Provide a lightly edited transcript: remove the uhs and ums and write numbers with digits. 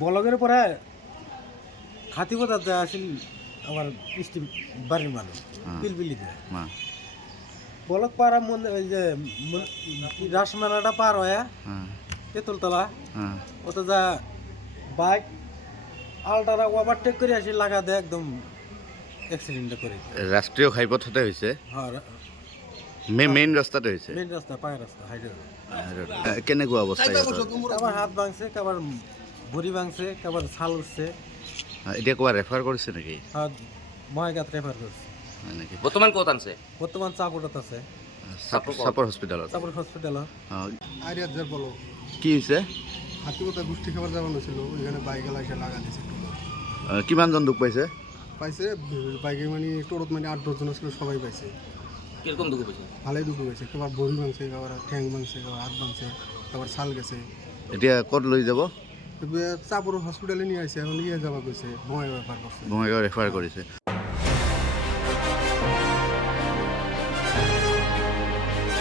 বলগের পরে খাতিপদাতে আসিল আমার স্টিম বাড়ির মানুষ পিলপিলিতে বলক পাড়া ওই যে রাসমেলাটা পার হয়ে তেঁতুলতলা ওটা যা বাইক আলটারা ওভারটেক করে আসি লাগা দেয় একদম অ্যাক্সিডেন্ট করে। রাষ্ট্রীয় ঘাইপথতে হয়েছে? হ্যাঁ, মেইন রাস্তাতে হয়েছে? মেইন রাস্তা, পায়ে রাস্তা, হাইডে। কেনেকুৱা অৱস্থা? কাবার হাত ভাঙছে, কাবার ভরি ভাঙছে, কাবার ছাল উঠছে। এতিয়া কোৱা ৰেফাৰ কৰিছে নেকি? হ্যাঁ, মহাগাত রেফার করছে নাকি? বর্তমান ক'ত আনছে? বর্তমান চাপড়ত আছে, চাপৰ হস্পিটেলত। চাপড় হসপিটাল। আরিয়াত যার বলো কি হৈছে? হাতিপতা গোষ্ঠী খাবার যাওয়ানো ছিল, ওইখানে বাইক এলা এসে লাগা দিয়েছে। কিমানজন দুখ পাইছে? পাইছে বাইকে মানে টোরত মানে 8-10 জন ছিল, সবাই পাইছে। কিরকম দুঃখ পেয়েছে? ভালোই দুঃখ হয়েছে, কাবার ভরি ভাঙছে, কাবার ঠ্যাং ভাঙছে, কাবার হাত ভাঙছে, কাবার ছাল গেছে। এতিয়া ক'ত লৈ যাব? চাপড় হসপিটালে নিয়ে আসে, এখন যাওয়া গেছে বঙাইগাঁও রেফার করছে। বঙাইগাঁও ৰেফাৰ কৰিছে।